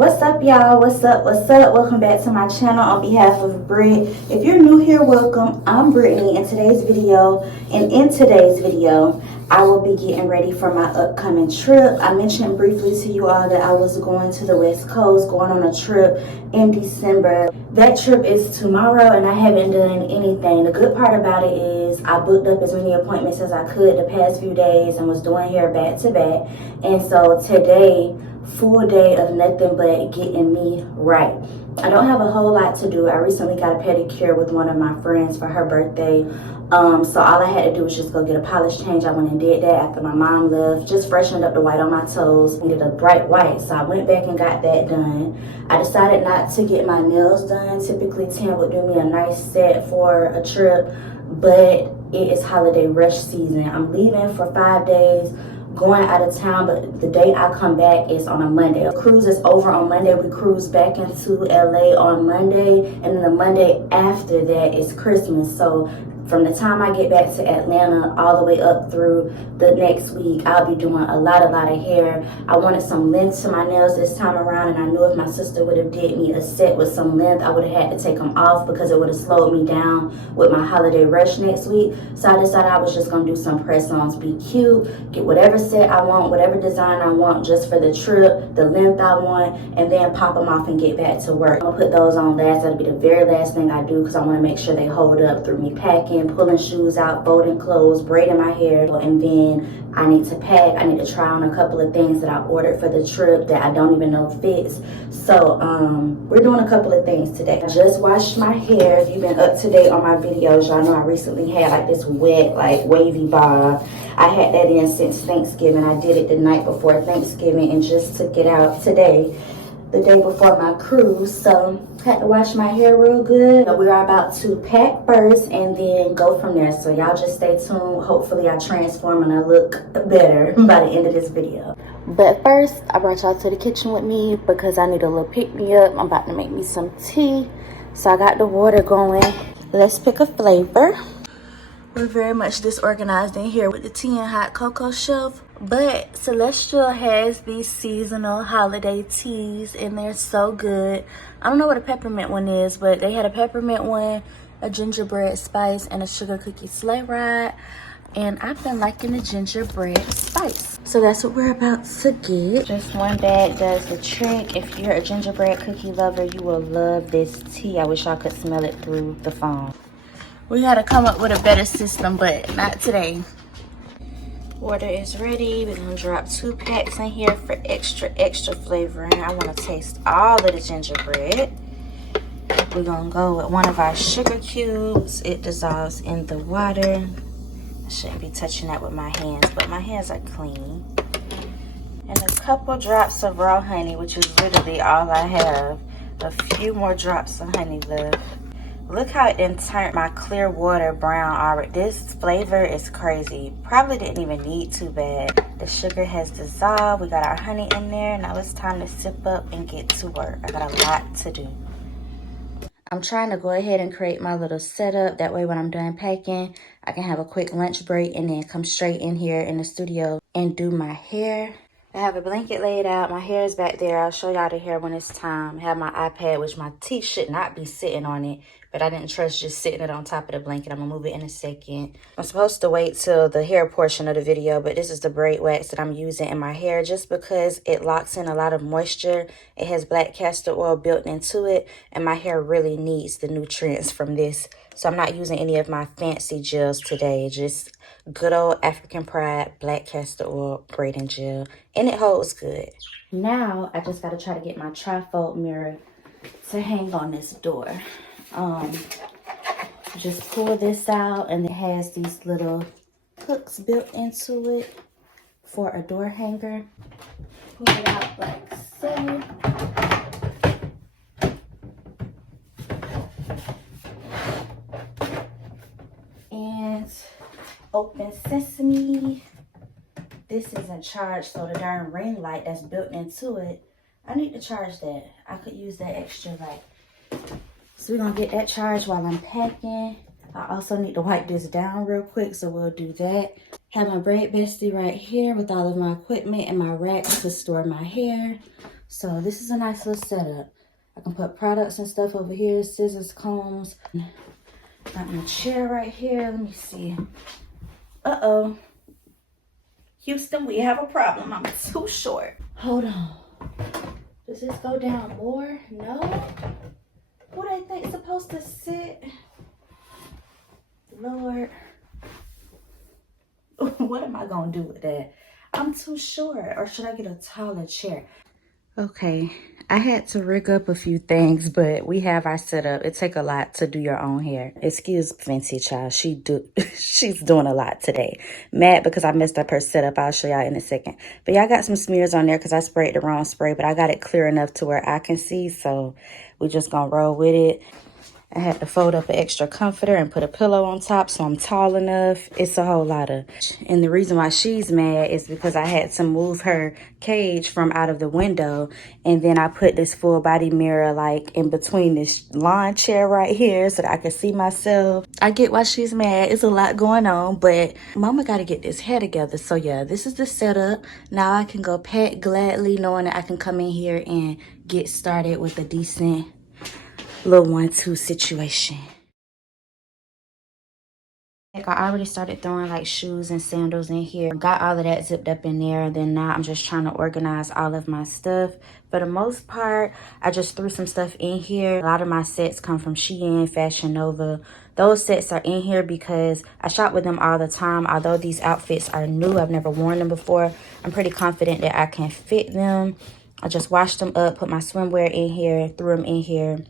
What's up, y'all? What's up? Welcome back to my channel on behalf of Brit. If you're new here, welcome. I'm Brittany. In today's video, I will be getting ready for my upcoming trip. I mentioned briefly to you all that I was going to the West Coast, going on a trip in December. That trip is tomorrow and I haven't done anything. The good part about it is I booked up as many appointments as I could the past few days and was doing hair back to back. And so today, full day of nothing but getting me right. I don't have a whole lot to do. I recently got a pedicure with one of my friends for her birthday. So all I had to do was just go get a polish change. I went and did that after my mom left. Just freshened up the white on my toes. Needed a bright white, so I went back and got that done. I decided not to get my nails done. Typically, Tim would do me a nice set for a trip, but it is holiday rush season. I'm leaving for 5 days, going out of town, but the day I come back is on a Monday. The cruise is over on Monday. We cruise back into LA on Monday, and then the Monday after that is Christmas. So from the time I get back to Atlanta all the way up through the next week, I'll be doing a lot of hair. I wanted some length to my nails this time around, and I knew if my sister would have did me a set with some length, I would have had to take them off because it would have slowed me down with my holiday rush next week. So I decided I was just gonna do some press-ons, be cute, get whatever set I want, whatever design I want just for the trip, the length I want, and then pop them off and get back to work. I'm gonna put those on last. That'll be the very last thing I do because I want to make sure they hold up through me packing, pulling shoes out, folding clothes, braiding my hair, and then I need to pack. I need to try on a couple of things that I ordered for the trip that I don't even know fits. So we're doing a couple of things today. I just washed my hair. If you've been up to date on my videos, y'all know I recently had like this wet, like wavy bob. I had that in since Thanksgiving. I did it the night before Thanksgiving and just took it out today, the day before my cruise. So had to wash my hair real good. We are about to pack first and then go from there. So y'all just stay tuned. Hopefully I transform and I look better by the end of this video. But first, I brought y'all to the kitchen with me because I need a little pick-me-up. I'm about to make me some tea. So I got the water going. Let's pick a flavor. We're very much disorganized in here with the tea and hot cocoa shelf. But Celestial has these seasonal holiday teas and they're so good. I don't know what a peppermint one is, but they had a peppermint one, a gingerbread spice, and a sugar cookie sleigh ride. And I've been liking the gingerbread spice. So that's what we're about to get. Just one bag does the trick. If you're a gingerbread cookie lover, you will love this tea. I wish y'all could smell it through the phone. We gotta come up with a better system, but not today. Water is ready. We're gonna drop 2 packs in here for extra flavoring. I wanna taste all of the gingerbread. We're gonna go with one of our sugar cubes. It dissolves in the water. I shouldn't be touching that with my hands, but my hands are clean. And a couple drops of raw honey, which is literally all I have. A few more drops of honey left. Look how it done turned my clear water brown already. This flavor is crazy. Probably didn't even need too bad. The sugar has dissolved. We got our honey in there. Now it's time to sip up and get to work. I got a lot to do. I'm trying to go ahead and create my little setup. That way when I'm done packing, I can have a quick lunch break and then come straight in here in the studio and do my hair. I have a blanket laid out. My hair is back there. I'll show y'all the hair when it's time. I have my iPad, which my teeth should not be sitting on it, but I didn't trust just sitting it on top of the blanket. I'm gonna move it in a second. I'm supposed to wait till the hair portion of the video, but this is the braid wax that I'm using in my hair just because it locks in a lot of moisture. It has black castor oil built into it, and my hair really needs the nutrients from this. So I'm not using any of my fancy gels today, just good old African Pride black castor oil braiding gel, and it holds good. Now I just got to try to get my trifold mirror to hang on this door. Just pull this out, and it has these little hooks built into it for a door hanger. Pull it out like so. And open sesame. This isn't charged, so the darn ring light that's built into it, I need to charge that. I could use that extra light. So we're gonna get that charged while I'm packing. I also need to wipe this down real quick, so we'll do that. Have my braid bestie right here with all of my equipment and my racks to store my hair. So this is a nice little setup. I can put products and stuff over here, scissors, combs. Got my chair right here. Let me see. Uh-oh. Houston, we have a problem. I'm too short. Hold on. Does this go down more? No? Who they think supposed to sit? Lord. What am I gonna do with that? I'm too short. Or should I get a taller chair? Okay, I had to rig up a few things, but we have our setup. It take a lot to do your own hair. Excuse Fenty, child. She's doing a lot today. Mad because I messed up her setup. I'll show y'all in a second. But y'all got some smears on there because I sprayed the wrong spray, but I got it clear enough to where I can see, so we're just gonna roll with it. I had to fold up an extra comforter and put a pillow on top so I'm tall enough. It's a whole lot of... And the reason why she's mad is because I had to move her cage from out of the window. And then I put this full body mirror like in between this lawn chair right here so that I could see myself. I get why she's mad. It's a lot going on, but mama got to get this hair together. So yeah, this is the setup. Now I can go pack gladly knowing that I can come in here and get started with a decent little 1-2 situation. Like I already started throwing like shoes and sandals in here. Got all of that zipped up in there. Then now I'm just trying to organize all of my stuff. For the most part, I just threw some stuff in here. A lot of my sets come from Shein, Fashion Nova. Those sets are in here because I shop with them all the time. Although these outfits are new, I've never worn them before. I'm pretty confident that I can fit them. I just washed them up, put my swimwear in here, threw them in here.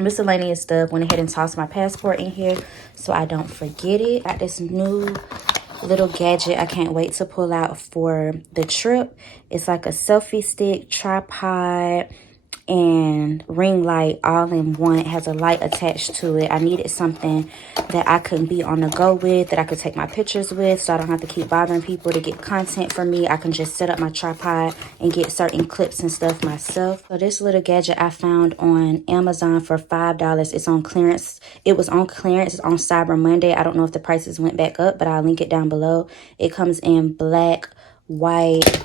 Miscellaneous stuff. Went ahead and tossed my passport in here so I don't forget it. Got this new little gadget I can't wait to pull out for the trip. It's like a selfie stick, tripod, and ring light all in one. It has a light attached to it. I needed something that I could be on the go with, that I could take my pictures with, so I don't have to keep bothering people to get content from me. I can just set up my tripod and get certain clips and stuff myself. So this little gadget I found on Amazon for $5. It's on clearance. It was on clearance on Cyber Monday. I don't know if the prices went back up, but I'll link it down below. It comes in black, white,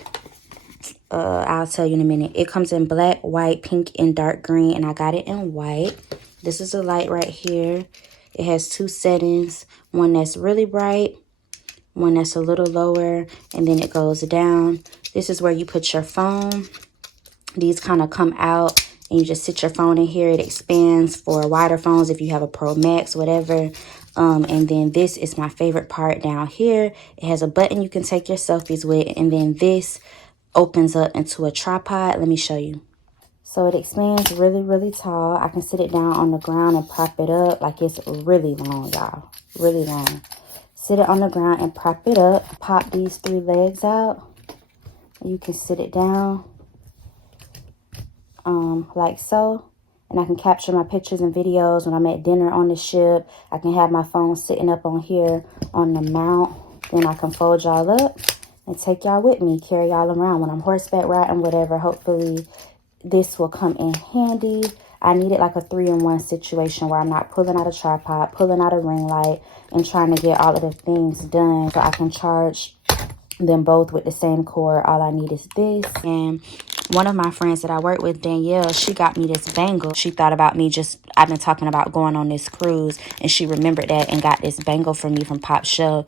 I'll tell you in a minute. It comes in black, white, pink, and dark green, and I got it in white. This is the light right here. It has 2 settings, one that's really bright, one that's a little lower, and then it goes down. This is where you put your phone. These kind of come out, and you just sit your phone in here. It expands for wider phones if you have a Pro Max, whatever. And then this is my favorite part down here. It has a button you can take your selfies with, and then this opens up into a tripod. Let me show you. So it expands really, really tall. I can sit it down on the ground and prop it up. Like it's really long, y'all. Really long. Sit it on the ground and prop it up. Pop these 3 legs out. You can sit it down like so. And I can capture my pictures and videos when I'm at dinner on the ship. I can have my phone sitting up on here on the mount. Then I can fold y'all up and take y'all with me, carry y'all around when I'm horseback riding, whatever. Hopefully this will come in handy. I needed like a 3-in-1 situation where I'm not pulling out a tripod, pulling out a ring light, and trying to get all of the things done. So I can charge them both with the same cord. All I need is this. And one of my friends that I work with, Danielle, she got me this bangle. She thought about me I've been talking about going on this cruise, and she remembered that and got this bangle for me from Pop Show.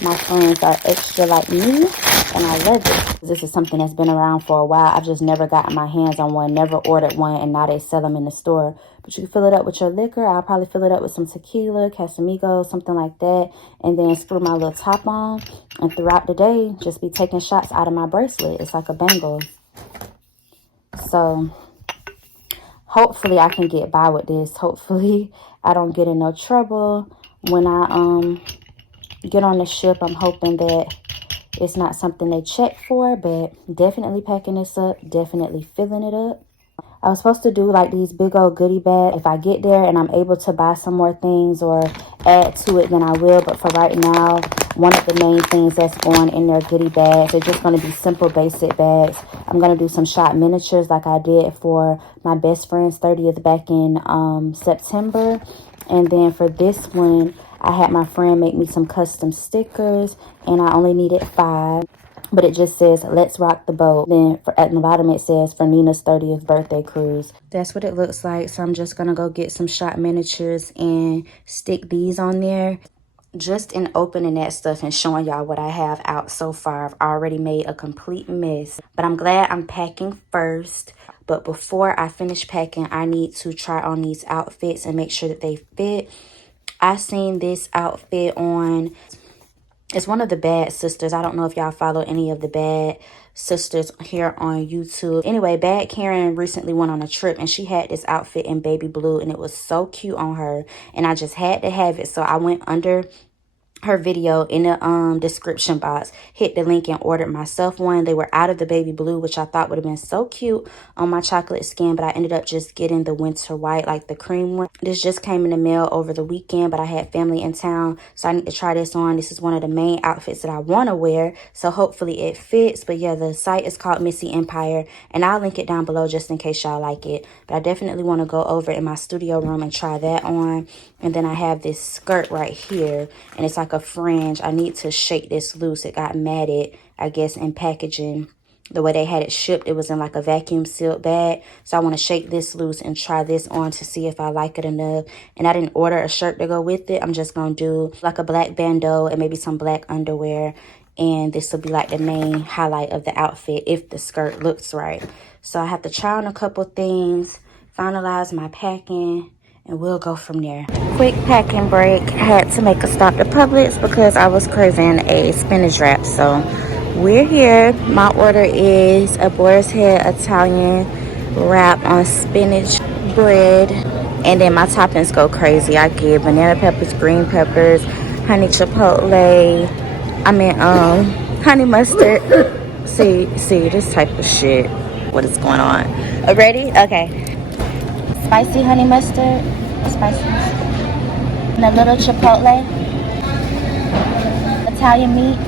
My friends are extra like me, and I love it. This is something that's been around for a while. I've just never gotten my hands on one, never ordered one, and now they sell them in the store. But you can fill it up with your liquor. I'll probably fill it up with some tequila, Casamigos, something like that, and then screw my little top on. And throughout the day, just be taking shots out of my bracelet. It's like a bangle. So hopefully I can get by with this. Hopefully I don't get in no trouble when I get on the ship. I'm hoping that it's not something they check for, but definitely packing this up, definitely filling it up. I was supposed to do like these big old goodie bags. If I get there and I'm able to buy some more things or add to it, then I will. But for right now, one of the main things that's going in their goodie bags, they're just going to be simple, basic bags. I'm going to do some shot miniatures like I did for my best friend's 30th back in September. And then for this one, I had my friend make me some custom stickers, and I only needed 5. but it just says let's rock the boat. Then at the bottom it says for Nina's 30th birthday cruise. That's what it looks like. So I'm just gonna go get some shot miniatures and stick these on there. Just in opening that stuff and showing y'all what I have out so far, I've already made a complete mess, but I'm glad I'm packing first. But before I finish packing, I need to try on these outfits and make sure that they fit. I seen this outfit on, it's one of the Bad Sisters. I don't know if y'all follow any of the Bad Sisters here on YouTube. Anyway, Bad Karen recently went on a trip and she had this outfit in baby blue and it was so cute on her. And I just had to have it. So I went under her video in the description box, hit the link and ordered myself one. They were out of the baby blue, which I thought would have been so cute on my chocolate skin, but I ended up just getting the winter white, like the cream one. This just came in the mail over the weekend, but I had family in town, so I need to try this on. This is one of the main outfits that I want to wear, so hopefully it fits. But yeah, the site is called Missy Empire, and I'll link it down below just in case y'all like it. But I definitely want to go over in my studio room and try that on. And then I have this skirt right here, and it's like a fringe. I need to shake this loose. It got matted, I guess, in packaging. The way they had it shipped, it was in like a vacuum sealed bag. So I want to shake this loose and try this on to see if I like it enough. And I didn't order a shirt to go with it. I'm just going to do like a black bandeau and maybe some black underwear. And this will be like the main highlight of the outfit if the skirt looks right. So I have to try on a couple things, finalize my packing, and we'll go from there. Quick packing break. I had to make a stop to Publix because I was craving a spinach wrap. So we're here. My order is a boar's head Italian wrap on spinach bread. And then my toppings go crazy. I get banana peppers, green peppers, honey chipotle. Honey mustard. See this type of shit. What is going on? Ready? Okay. Spicy honey mustard, spicy mustard, and a little chipotle, Italian meat.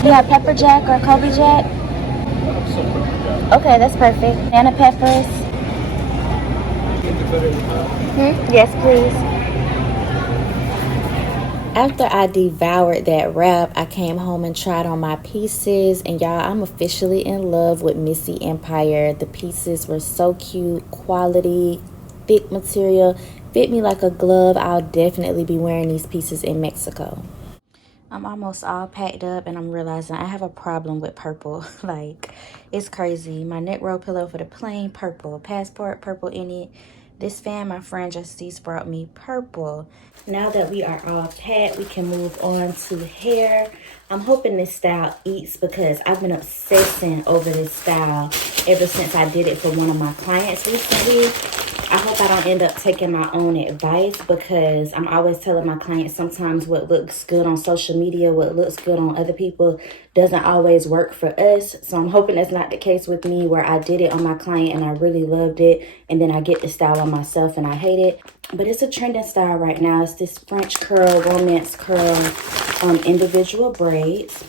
Do you have pepper jack or Kobe jack? Okay, that's perfect. Banana peppers. Yes, please. After I devoured that wrap, I came home and tried on my pieces. And y'all, I'm officially in love with Missy Empire. The pieces were so cute, quality, thick material, fit me like a glove. I'll definitely be wearing these pieces in Mexico. I'm almost all packed up and I'm realizing I have a problem with purple. Like, it's crazy. My neck roll pillow for the plane, purple. Passport, purple in it. This fan my friend Justice brought me, purple. Now that we are all packed, we can move on to hair. I'm hoping this style eats because I've been obsessing over this style ever since I did it for one of my clients recently. I hope I don't end up taking my own advice because I'm always telling my clients sometimes what looks good on social media, what looks good on other people doesn't always work for us. So I'm hoping that's not the case with me where I did it on my client and I really loved it and then I get the style on myself and I hate it. But it's a trending style right now. It's this French curl, romance curl, individual braids.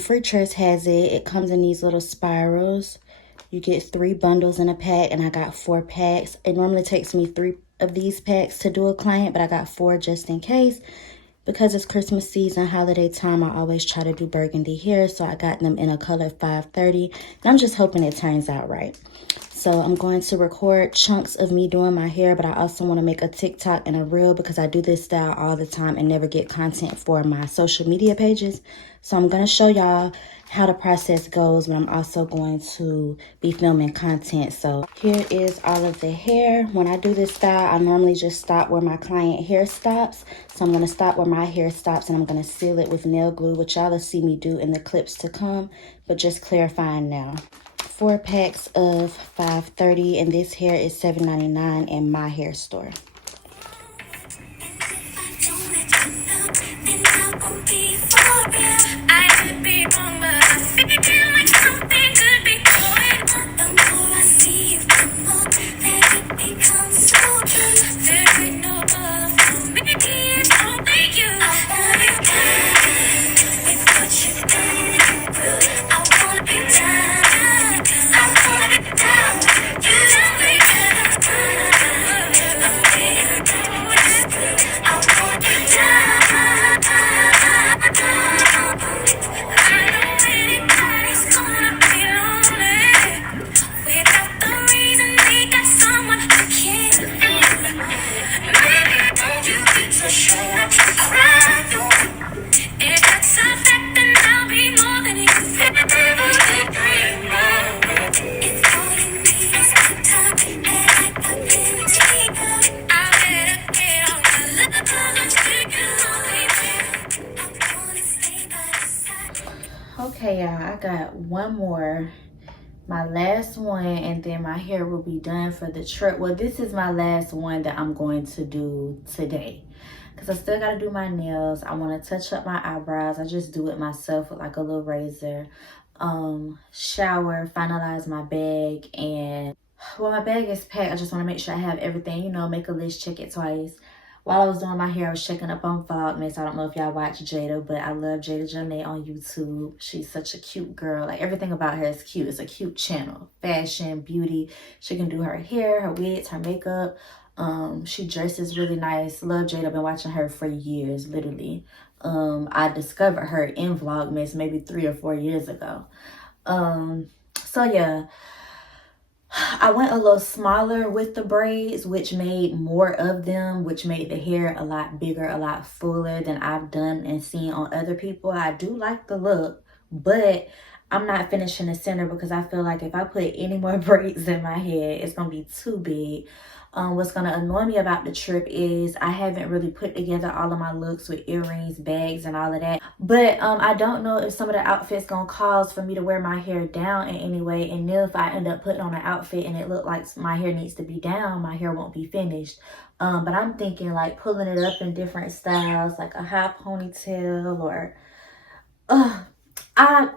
Free Trust has it. It comes in these little spirals. You get 3 bundles in a pack, and I got 4 packs. It normally takes me 3 of these packs to do a client, but I got 4 just in case. Because it's Christmas season, holiday time, I always try to do burgundy hair, so I got them in a color 530. And I'm just hoping it turns out right. So I'm going to record chunks of me doing my hair, but I also want to make a TikTok and a reel because I do this style all the time and never get content for my social media pages. So I'm going to show y'all how the process goes, but I'm also going to be filming content. So here is all of the hair. When I do this style, I normally just stop where my client hair stops. So I'm going to stop where my hair stops and I'm going to seal it with nail glue, which y'all will see me do in the clips to come, but just clarifying now. 4 packs of $5.30 and this hair is $7.99 in my hair store. Okay, y'all, I got one more, my last one, and then my hair will be done for the trip. Well, this is my last one that I'm going to do today, because I still got to do my nails. I want to touch up my eyebrows. I just do it myself with like a little razor. Shower, finalize my bag, and well, my bag is packed. I just want to make sure I have everything, you know, make a list, check it twice. While I was doing my hair, I was checking up on Vlogmas. I don't know if y'all watch Jada, but I love Jada Janae on YouTube. She's such a cute girl. Like, everything about her is cute. It's a cute channel. Fashion, beauty. She can do her hair, her wigs, her makeup. She dresses really nice. Love Jada. I've been watching her for years, literally. I discovered her in Vlogmas maybe 3 or 4 years ago. So yeah, I went a little smaller with the braids, which made more of them, which made the hair a lot bigger, a lot fuller than I've done and seen on other people. I do like the look, but I'm not finishing the center because I feel like if I put any more braids in my head, it's going to be too big. What's going to annoy me about the trip is I haven't really put together all of my looks with earrings, bags, and all of that. But I don't know if some of the outfits going to cause for me to wear my hair down in any way. And if I end up putting on an outfit and it look like my hair needs to be down, my hair won't be finished. But I'm thinking like pulling it up in different styles, like a high ponytail or...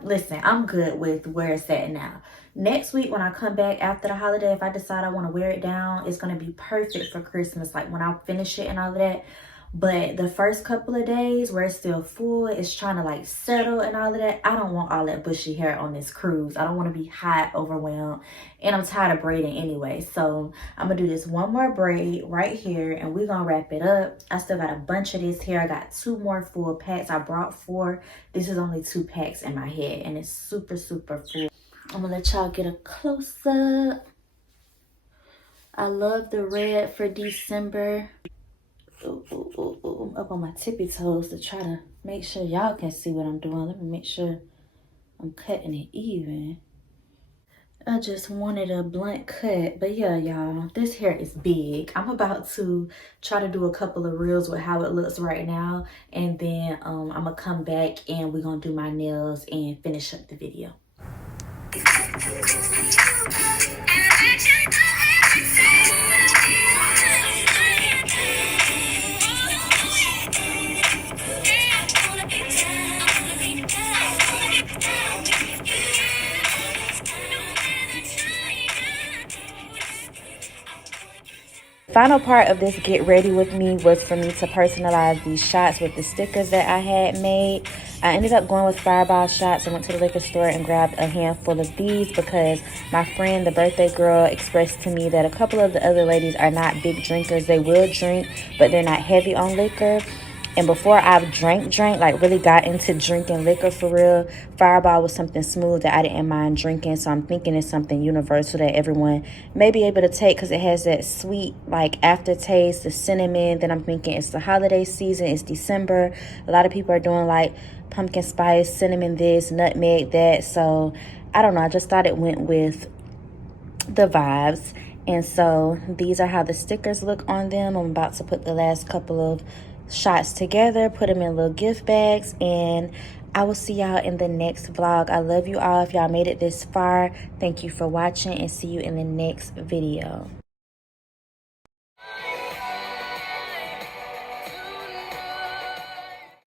listen, I'm good with where it's at now. Next week when I come back after the holiday, if I decide I want to wear it down, it's going to be perfect for Christmas, like when I finish it and all of that. But the first couple of days where it's still full, it's trying to like settle and all of that. I don't want all that bushy hair on this cruise. I don't want to be hot, overwhelmed, and I'm tired of braiding anyway. So I'm gonna do this one more braid right here and we're gonna wrap it up. I still got a bunch of this hair. I got 2 more full packs. I brought 4. This is only 2 packs in my head and it's super, super full. I'm gonna let y'all get a close up. I love the red for December. Ooh, up on my tippy toes to try to make sure y'all can see what I'm doing. Let me make sure I'm cutting it even. I just wanted a blunt cut, but yeah, y'all, this hair is big. I'm about to try to do a couple of reels with how it looks right now, and then I'm gonna come back and we're gonna do my nails and finish up the video. Final part of this get ready with me was for me to personalize these shots with the stickers that I had made. I ended up going with Fireball shots. I went to the liquor store and grabbed a handful of these because my friend, the birthday girl, expressed to me that a couple of the other ladies are not big drinkers. They will drink, but they're not heavy on liquor. And before I've drank, like really got into drinking liquor for real, Fireball was something smooth that I didn't mind drinking. So I'm thinking it's something universal that everyone may be able to take because it has that sweet like aftertaste, the cinnamon. Then I'm thinking it's the holiday season, it's December. A lot of people are doing like pumpkin spice, cinnamon this, nutmeg that. So I don't know, I just thought it went with the vibes. And so these are how the stickers look on them. I'm about to put the last couple of shots together, put them in little gift bags, and I will see y'all in the next vlog. I love you all. If y'all made it this far, thank you for watching and see you in the next video.